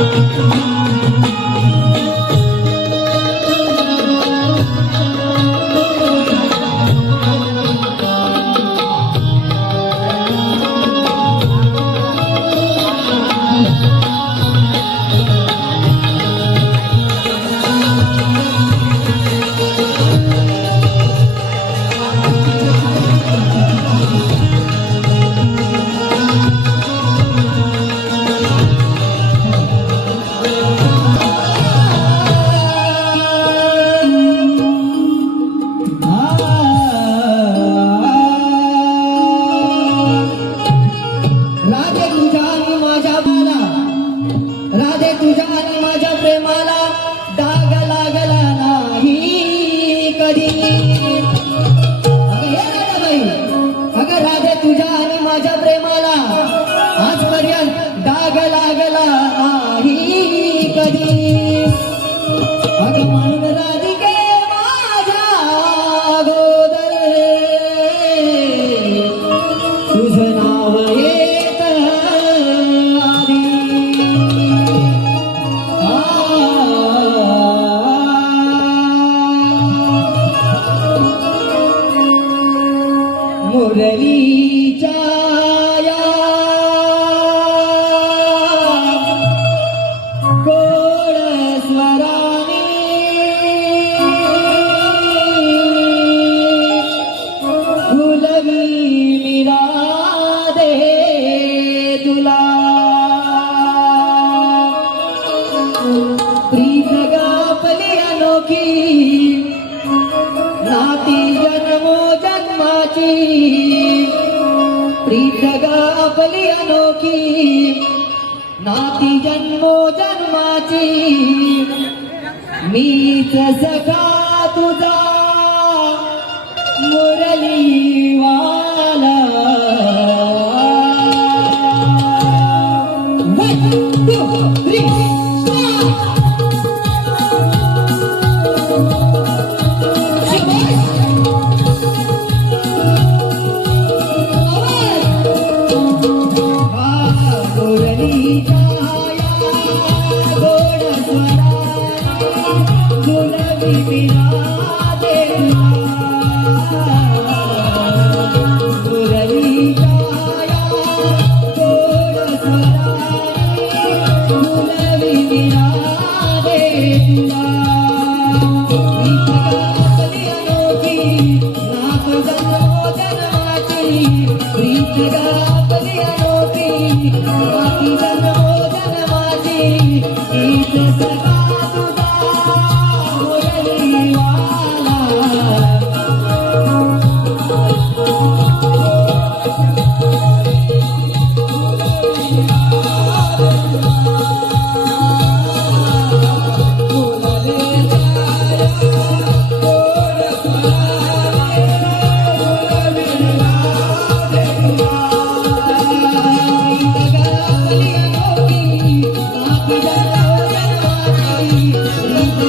Música मध्ये तुझ्या आणि माझ्या प्रेमाला. आज पर्यंत डाग लागला नाही कधी. अगं नाती जन्मो जन्माची. प्रीत गा आपली अनोखी. नाती जन्मो जन्माची. मीच सखा तुझा. मुरलीवाला One, two, three.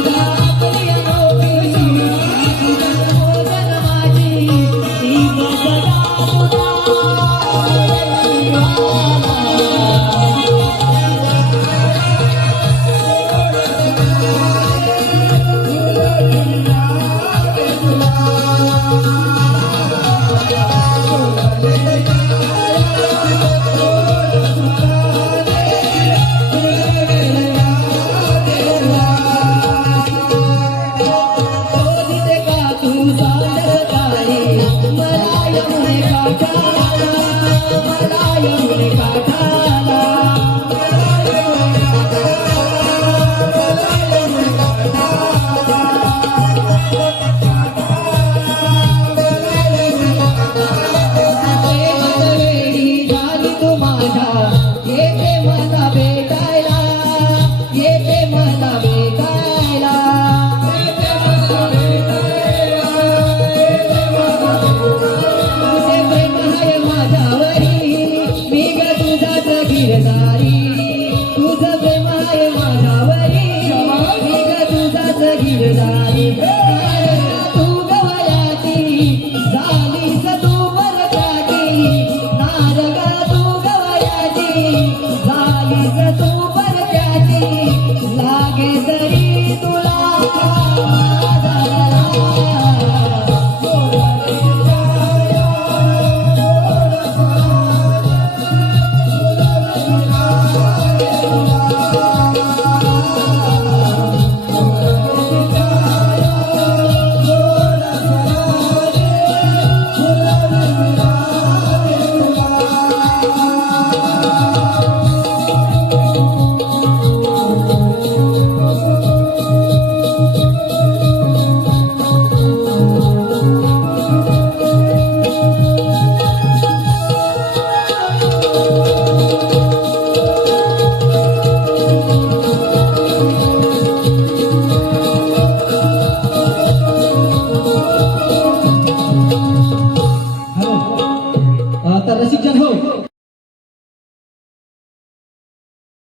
love. Thank you.